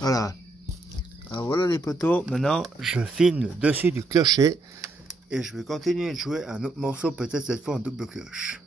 Voilà. Alors voilà les poteaux, maintenant je filme le dessus du clocher et je vais continuer de jouer un autre morceau, peut-être cette fois en double cloche.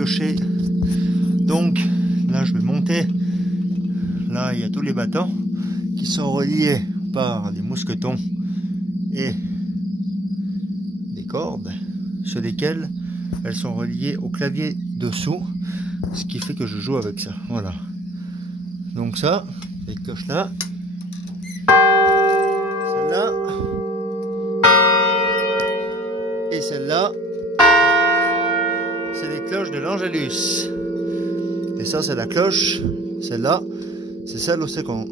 clocher. Donc là je vais monter. Là il y a tous les battants qui sont reliés par des mousquetons et des cordes sur lesquelles elles sont reliées au clavier dessous, ce qui fait que je joue avec ça. Voilà. Donc ça, cette cloche là, celle-là et celle-là. c'est les cloches de l'Angélus. Et ça, c'est la cloche, celle-là, c'est celle où c'est qu'on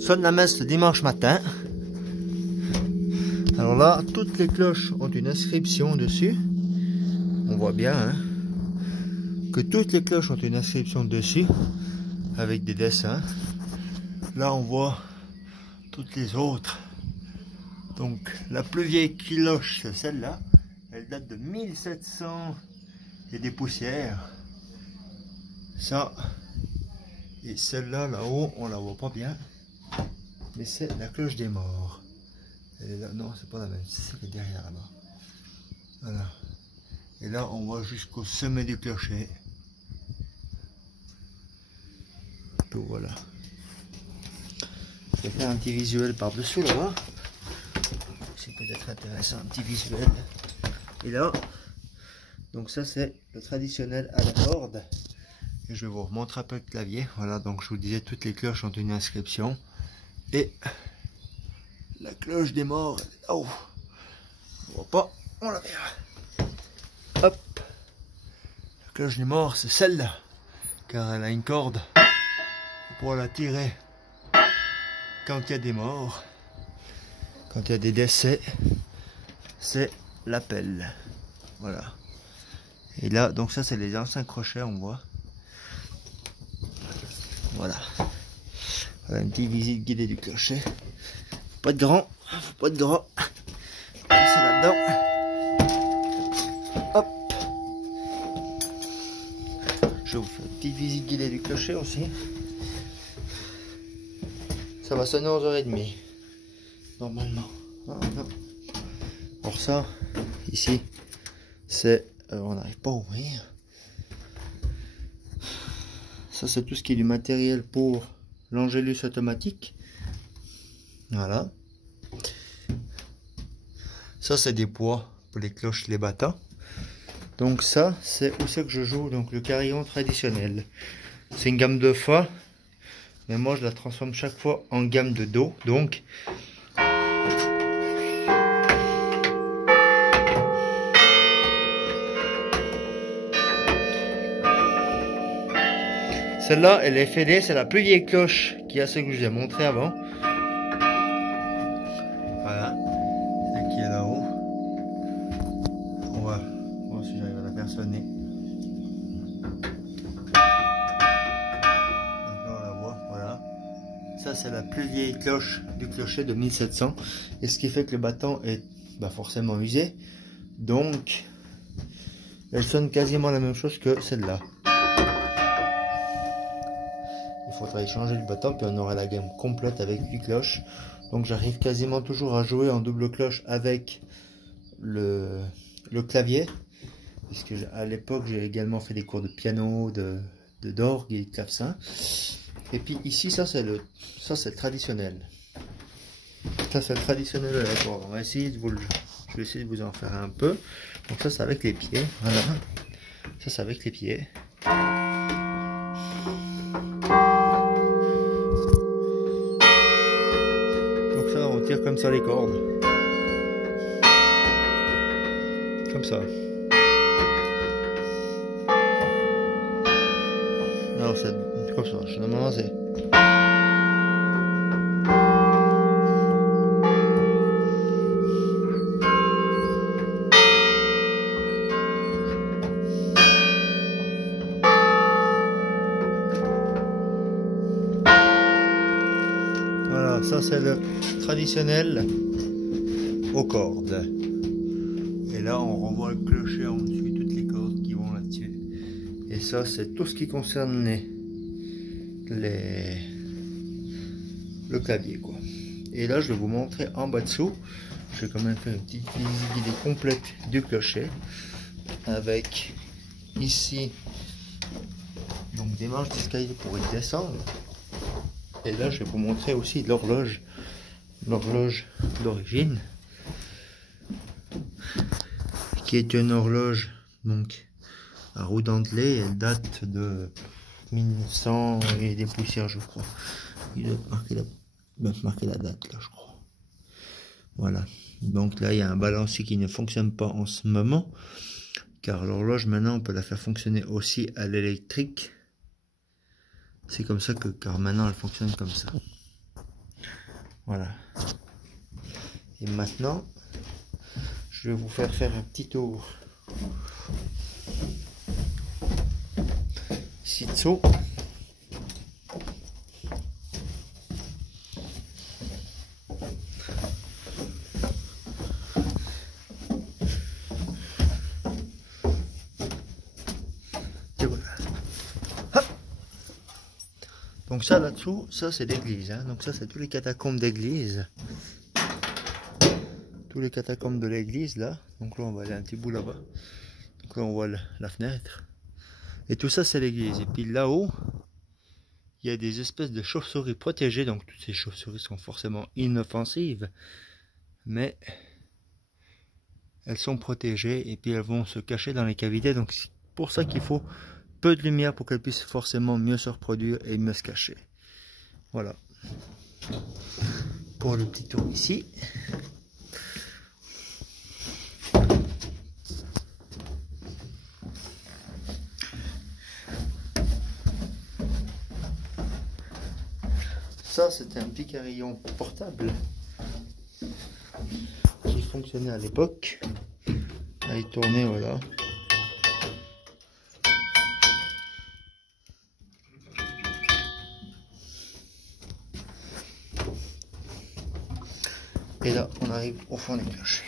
sonne la messe le dimanche matin. Alors là, toutes les cloches ont une inscription dessus. On voit bien hein, que toutes les cloches ont une inscription dessus, avec des dessins. Là, on voit toutes les autres. Donc, la plus vieille cloche, c'est celle-là. Elle date de 1700 et des poussières. Ça, et celle-là, là-haut, on la voit pas bien. Mais c'est la cloche des morts. Elle est là. Non, c'est pas la même. C'est celle qui est derrière là-bas. Voilà. Et là, on voit jusqu'au sommet du clocher. Donc voilà. Je vais faire un petit visuel par-dessous là-bas. C'est peut-être intéressant, un petit visuel. Et là, donc ça c'est le traditionnel à la corde. Et je vais vous remontrer un peu le clavier. Voilà, donc je vous disais, toutes les cloches ont une inscription. Et la cloche des morts, oh, on voit pas, on la verra. Hop, la cloche des morts, c'est celle-là, car elle a une corde pour la tirer quand il y a des morts, quand il y a des décès, c'est l'appel. Voilà. Et là, donc ça c'est les anciens crochets, on voit. Voilà. Voilà une petite visite guidée du clocher. Pas de grand, pas de gras. C'est là-dedans. Hop. Je vous fais une petite visite guidée du clocher aussi. Ça va sonner aux 11h30. Normalement. Ah, non. Pour ça, ici, c'est... on n'arrive pas à ouvrir. Ça, c'est tout ce qui est du matériel pour l'Angélus automatique. Voilà. Ça, c'est des poids pour les cloches, les battants. Donc ça, c'est où c'est que je joue donc le carillon traditionnel. C'est une gamme de fa, mais moi je la transforme chaque fois en gamme de do. Donc celle-là, elle est fêlée, c'est la plus vieille cloche qui a celle que je vous ai montré avant. Voilà, celle qui est là-haut. On va voir si j'arrive à la faire sonner. Donc là, on la voit, voilà. Ça, c'est la plus vieille cloche du clocher de 1700. Et ce qui fait que le battant est forcément usé. Donc, elle sonne quasiment la même chose que celle-là. Il faudra changer le battant, puis on aura la gamme complète avec 8 cloches. Donc j'arrive quasiment toujours à jouer en double cloche avec le clavier. Puisque à l'époque j'ai également fait des cours de piano, d'orgue et de clavecin. Et puis ici ça c'est le traditionnel. Ça c'est le traditionnel de la corde. On va essayer de je vais essayer de vous en faire un peu. Donc ça c'est avec les pieds. Voilà. Ça c'est avec les pieds. On tire comme ça les cordes. Comme ça. Alors c'est comme ça. Normalement c'est... Voilà, ça c'est le traditionnel aux cordes. Et là on renvoie le clocher en dessus, toutes les cordes qui vont là-dessus. Et ça c'est tout ce qui concerne le clavier quoi. Et là je vais vous montrer en bas dessous. Je vais quand même faire une petite visite guidée complète du clocher. Avec ici donc des marches d'escalier pour y descendre. Et là je vais vous montrer aussi l'horloge d'origine, qui est une horloge donc à roue dentelée. Elle date de 1900 et des poussières je crois. Il a marqué la date là je crois. Voilà, donc là il y a un balancier qui ne fonctionne pas en ce moment car l'horloge maintenant on peut la faire fonctionner aussi à l'électrique. C'est comme ça que, car maintenant elle fonctionne comme ça. Voilà. Et maintenant, je vais vous faire un petit tour ci-dessous. Et voilà. Hop. Donc ça là-dessous, ça c'est l'église. Hein. Donc ça c'est tous les catacombes d'église. Tous les catacombes de l'église là. Donc là on va aller un petit bout là-bas. Donc là on voit la fenêtre. Et tout ça c'est l'église. Et puis là-haut, il y a des espèces de chauves-souris protégées. Donc toutes ces chauves-souris sont forcément inoffensives. Mais elles sont protégées et puis elles vont se cacher dans les cavités. Donc c'est pour ça qu'il faut peu de lumière pour qu'elles puissent forcément mieux se reproduire et mieux se cacher. Voilà. Pour le petit tour ici. Ça, c'était un petit carillon portable qui fonctionnait à l'époque. Là, il tournait, voilà. Et là, on arrive au fond des clochers.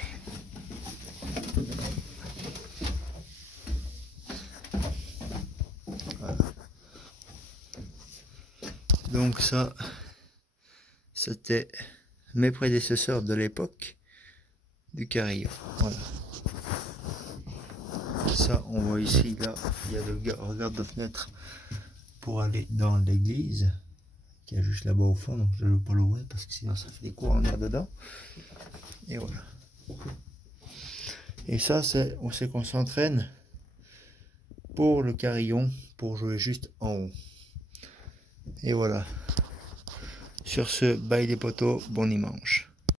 Voilà. Donc ça, c'était mes prédécesseurs de l'époque du carillon. Voilà. Ça, on voit ici, là, il y a le regard de fenêtre pour aller dans l'église, qui est juste là-bas au fond, donc je ne veux pas l'ouvrir parce que sinon ça fait des cours en air dedans. Et voilà. Et ça, c'est où c'est qu'on s'entraîne pour le carillon, pour jouer juste en haut. Et voilà. Sur ce, bye les potos, bon dimanche.